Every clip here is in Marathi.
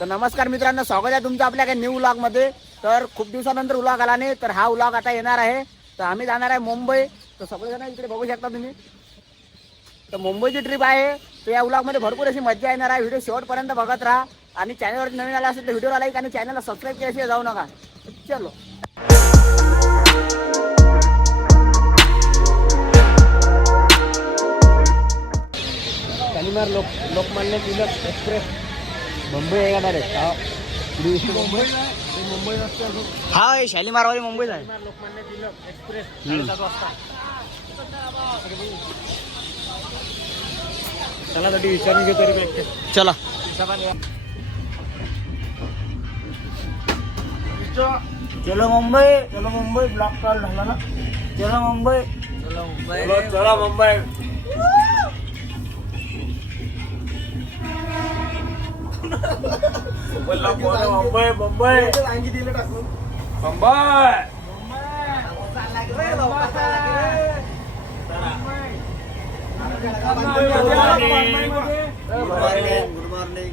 तर नमस्कार मित्रांनो, स्वागत आहे तुमचं आपल्या काही न्यू व्लॉग मध्ये. तर खूप दिवसानंतर व्लॉग आला नाही, तर हा व्लॉग आता येणार आहे. तर आम्ही जाणार आहे मुंबई. तर सगळेजण इकडे बघू शकता तुम्ही. तर मुंबईची ट्रिप आहे. तर या व्लॉग मध्ये भरपूर अशी मजा येणार आहे. व्हिडिओ शेवटपर्यंत बघत राहा आणि चॅनलवर नवीन आला असेल तर व्हिडिओला लाईक आणि चॅनलला सबस्क्राईब केल्याशिवाय जाऊ नका. चलो शनिवार लोकमान्य टिळक एक्सप्रेस मुंबई आहे का डायरेक्ट? मुंबई हा शालीमार वाली मुंबईत आहे. लोकमान्य टिळक एक्सप्रेस 7:30 वाजता. चला तरी विचारून घेऊ तरी. चला चलो मुंबई ब्लॉक कॉल झाला ना. चलो मुंबई चला मुंबई. Mumbai good morning.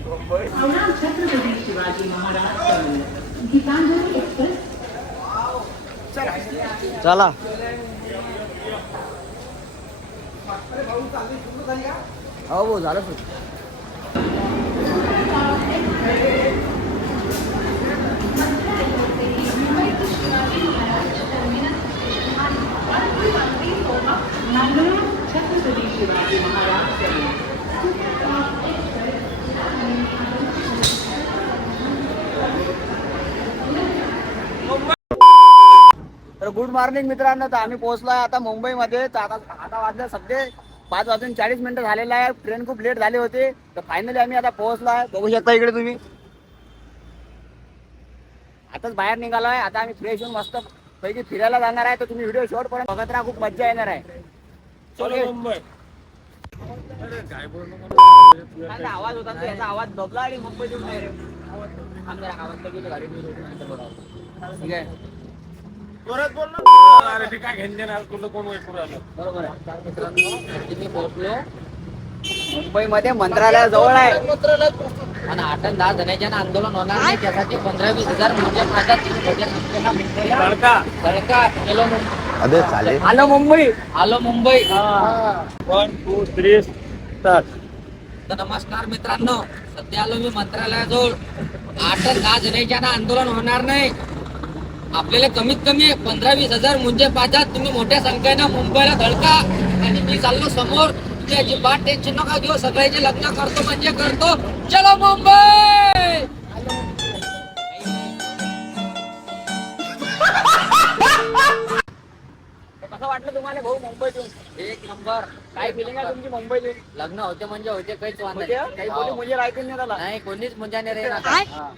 चला हो झालं. तर गुड मॉर्निंग मित्रांनो. तर आम्ही पोहोचलोय आता मुंबईमध्ये. तर आता वाजले सध्या 5:40 झालेला आहे. ट्रेन खूप लेट झाली होती. तर फायनली आम्ही आता पोहोचलोय. बघू शकता इकडे तुम्ही. आताच बाहेर निघालोय. आता आम्ही फ्रेश होऊन मस्त पैकी फिरायला जाणार आहे. तर तुम्ही व्हिडिओ शेवटपर्यंत बघत राहा, खूप मजा येणार आहे. चलो मुंबई. आवाज होता तो, याचा आवाज दबला आणि मुंबई येऊन नाही रे. आमच्या गावात गेली गाडी. ठीक आहे बरोबर आहे मित्रांनो. पोहोचलो मुंबईमध्ये. मंत्रालयाजवळ आहे आणि 8-10 जणांच्या आंदोलन होणार नाही. त्यासाठी 15-20 हजार आलो मुंबई. 1 2 3 स्टार्ट. तर नमस्कार मित्रांनो, सध्या आलो मी मंत्रालयाजवळ. 8-10 जणांच्या आंदोलन होणार नाही. आपल्याला कमीत कमी 15-20 हजार मुंजे पाहिजेत. तुम्ही मोठ्या संख्येनं मुंबईला धडका. आणि मी चाललो समोर. तुझी अजिबात टेन्शन नका घेऊ. सगळ्याचे लग्न करतो म्हणजे करतो. चलो मुंबई. कसं वाटलं तुम्हाला भाऊ मुंबईतून? एक नंबर. काय फिलिंग आहे तुमची मुंबईतून? लग्न होते म्हणजे होते, काहीच वांधा नाही. काही बोली मुझे राहतील नाही त्याला. नाही, कोणीच मुंजा नाही राहणार.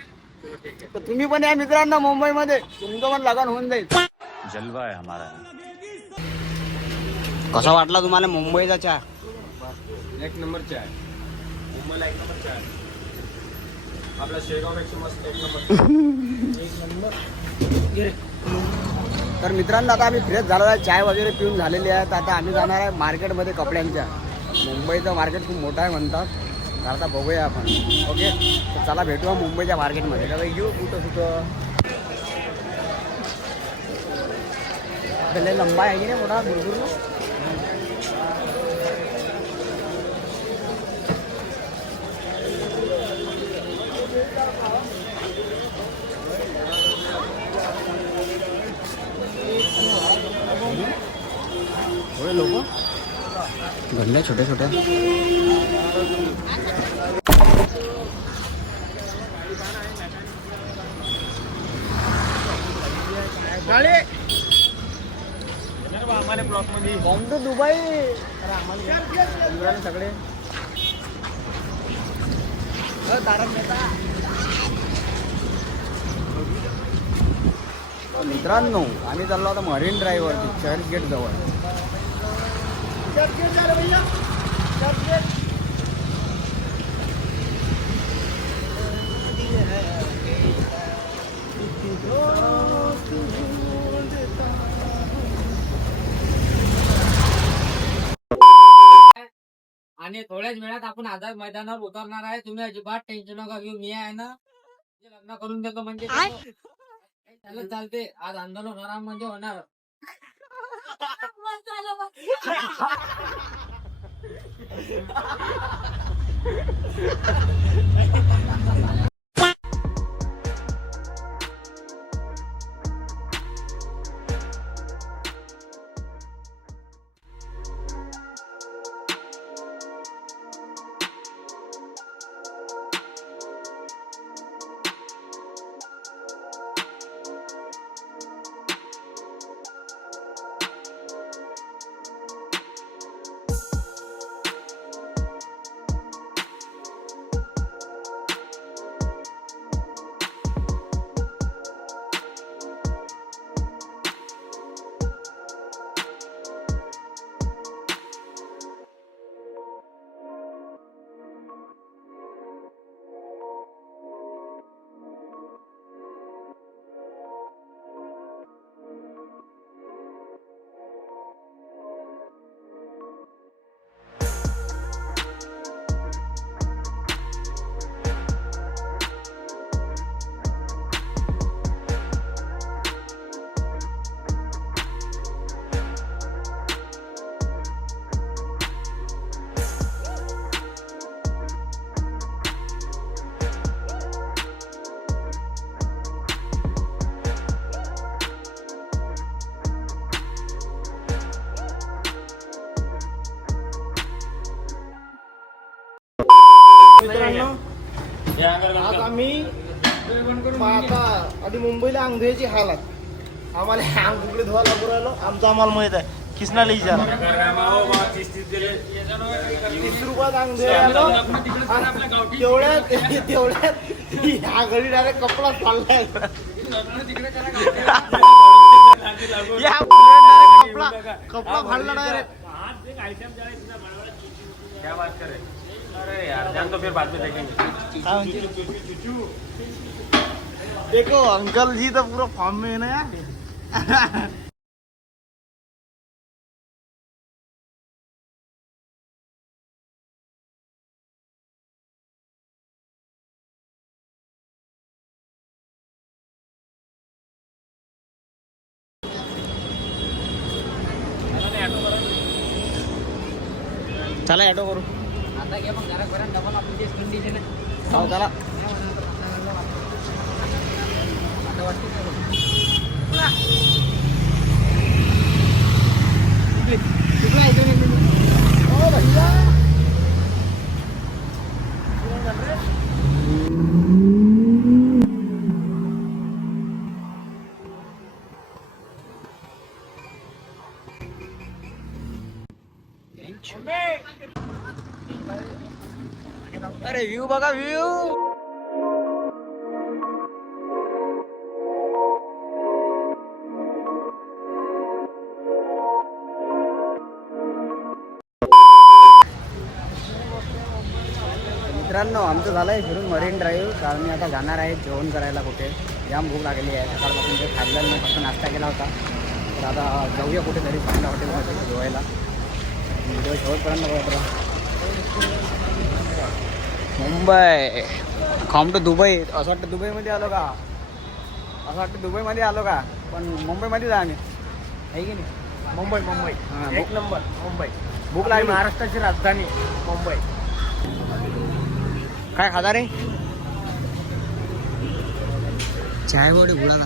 तर तुम्ही पण या मित्रांनो मुंबईमध्ये. तुमचं पण लग्न होऊन जाईल. जलवा आहे हमारा. कसा वाटला तुम्हाला मुंबईचा चहा? एक नंबर चहा आहे. मुंबईला एक नंबर चहा आहे. आपला शेगावपेक्षा मस्त एक नंबर. तर मित्रांनो आता आम्ही फ्रेश झालो आहे. चाय वगैरे पिऊन झालेली आहे. तर आता आम्ही जाणार आहे मार्केटमध्ये कपड्यांच्या. मुंबईचं मार्केट खूप मोठं आहे म्हणतात. तर आता बघूया आपण. ओके, तर चला भेटूया मुंबईच्या मार्केटमध्ये. का येऊ कुठं लय लंबा आहे की नाही मोठा भरपूर. लोक घडल्या छोट्या छोट्या. बॉम्बे दुबई सगळे तारक मेहता. मित्रांनो आम्ही चाललो आता मरीन ड्राईव्ह वरती, चर्च गेट जवळ. आणि थोड्याच वेळात आपण आझाद मैदानावर उतरणार आहे. तुम्ही अजिबात टेन्शन नका घेऊ. मी आहे ना लग्न करून देतो म्हणजे त्याला चालते. आज आंदोलन होणार म्हणजे होणार. मित्रांनो आज आम्ही आता आधी मुंबईला अंधेची हालत आम्हाला अंग उघडे धुवायला लागू राहिलो. आमचं आम्हाला माहित आहे किसनाला विचार 30 रुपयात अंग धुवायला तेवढ्यात ह्या घडी डायरेक्ट कपडा चाललाय. कपडा फाडला डायरेक्ट. क्या बात करे. अरे यार जान तो फिर बाद में देखेंगे. देखो अंकल जी तो पूरा फॉर्म में है ना यार. चला ॲटो करू. आता घे मग जरा करा डबल आपली कंडिशन आहे. हो चला. आता वाटते अरे व्ह्यू बघा व्ह्यू. मित्रांनो आमचं झालंय फिरून मरीन ड्राईव्ह. तर आम्ही आता जाणार आहे जेवण करायला कुठे. जाम भूक लागलेली आहे. सकाळपासून ते खाल्लं नाही, फक्त नाश्ता केला होता. तर आता जाऊया कुठेतरी चांगल्या हॉटेलमध्ये जेवायला. व्हिडिओ शेवटपर्यंत बघा. Mumbai come to Dubai. असं वाटतं दुबईमध्ये आलो का. असं वाटतं दुबईमध्ये आलो का, पण मुंबईमध्ये जा आम्ही आहे की नाही. मुंबई हां, एक नंबर मुंबई. भूक लागली. महाराष्ट्राची राजधानी मुंबई. काय खाता रे. चाय गोडे बुडाला.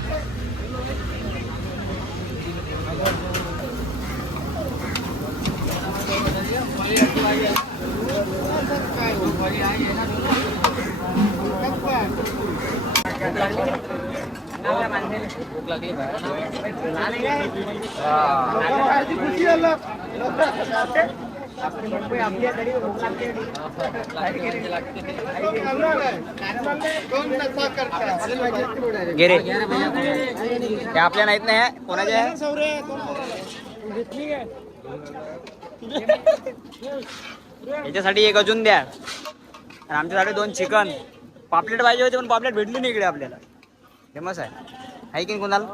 भूक लागली गेरे ते आपल्या नाहीत नाही कोणाचे आहे. याच्यासाठी एक अजून द्या आणि आमच्यासाठी 2 चिकन. पापलेट पाहिजे होते पण पापलेट भेटली नाही इकडे आपल्याला. फेमस आहे की कोणाला.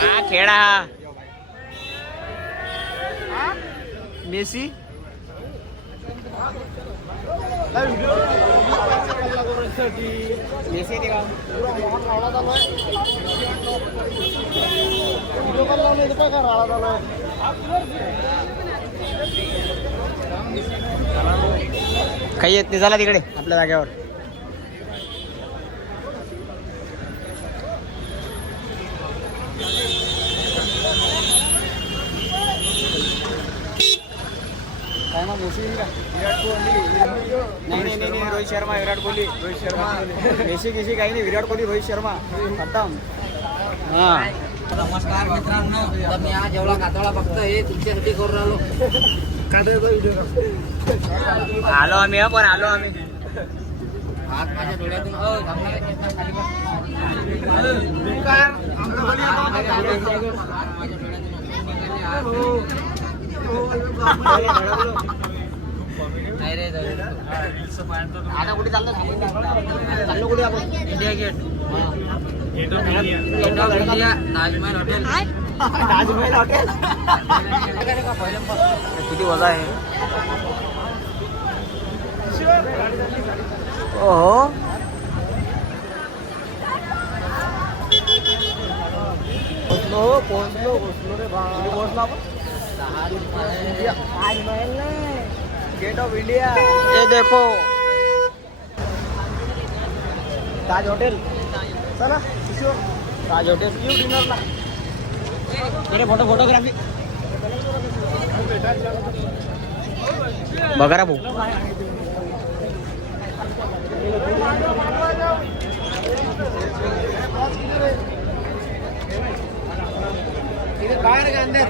हा खेळा मेसी. साठी मेसी येते का पुरा मोहन राळा चालू आहे. व्हिडिओ कॉल लावून येते काय का राळा चालू आहे. काही येत नाही, झाला तिकडे आपल्या जागेवर. काय मग मेसी येईल का? विराट कोहली नाही नाही नाही नाही, रोहित शर्मा, विराट कोहली. रोहित शर्मा मेसी गिसी काही नाही, विराट कोहली, रोहित शर्मा खतम. हा नमस्कार मित्रांनो, तर मी आज एवढा कातळा फक्त हे तुमच्यासाठी करून राहिलो. काढायचा व्हिडिओ आलो आम्ही, पण आलो आम्ही. आज माझ्या डोळ्यातून हो थांबणार आहे. नाही रे आता कुठे चाललो? चाललो कुठे आपण? India gate, gate of India, Taj Mahal hotel. Taj Mahal hotel. किती वजा आहे? ओहो, पोहोचलो रे किती पोहोचलो आपण? ताजमहल नाही, गेट ऑफ इंडिया. ये देखो ताज हॉटेल. चला किशोर ताज हॉटेल येऊ डिनरला. इकडे फोटोग्राफी बघा रा भाऊ. बाहेर का अंदर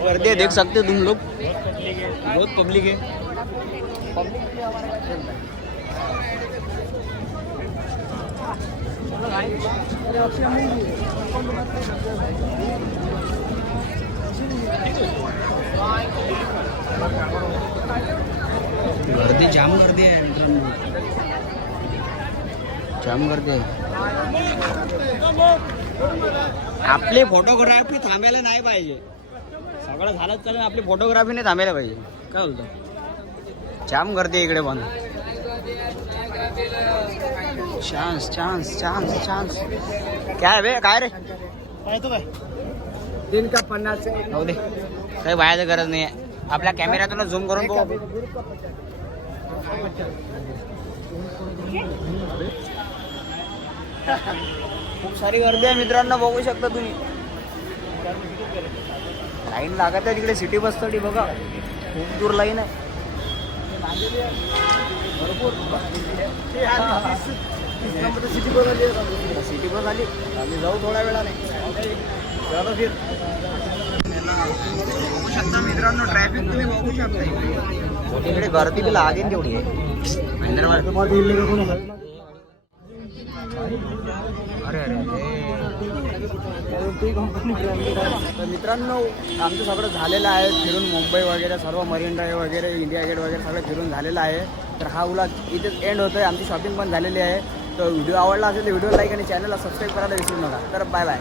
गर्दी है, देख सकते हो तुम लोग, बहुत पब्लिक है. गर्दी जाम गर्दी आहे मित्रांनो, जाम गर्दी आहे. आपली फोटोग्राफी थांबायला नाही पाहिजे. सगळं झालंच चालेल, आपली फोटोग्राफी नाही थांबायला पाहिजे. काय बोलतो? जाम गर्दी आहे इकडे पण. Chance chance chance chance. काय बे, काय रे? काय तो काय दिन का 50 हो दे, काही बाहेरची गरज नाही आहे. आपल्या कॅमेऱ्यातून झूम करून बघू आपण. खूप सारी गर्दी आहे मित्रांनो, बघू शकता तुम्ही. लाईन लागत आहे तिकडे सिटी बस साठी. बघा खूप दूर लाईन आहे. भरपूर सिटी बघायली सिटी बस आली, आम्ही जाऊ थोड्या वेळाने. चला फिर. बघू शकता मित्रांनो, ट्रॅफिक तुम्ही बघू शकता इकडे. इकडे गर्दी बी लागेल तेवढी आहे हैदराबाद. अरे अरे तर मित्रांनो, आमचं सगळं झालेलं आहे फिरून. मुंबई वगैरे सर्व, मरीन ड्राईव्ह वगैरे, इंडिया गेट वगैरे सगळं फिरून झालेलं आहे. तर हा व्लॉग इथेच एंड होतोय. आमची शॉपिंग पण झालेली आहे. तर व्हिडिओ आवडला असेल तर व्हिडिओ लाईक आणि चॅनलला सबस्क्राईब करायला विसरू नका. तर बाय बाय.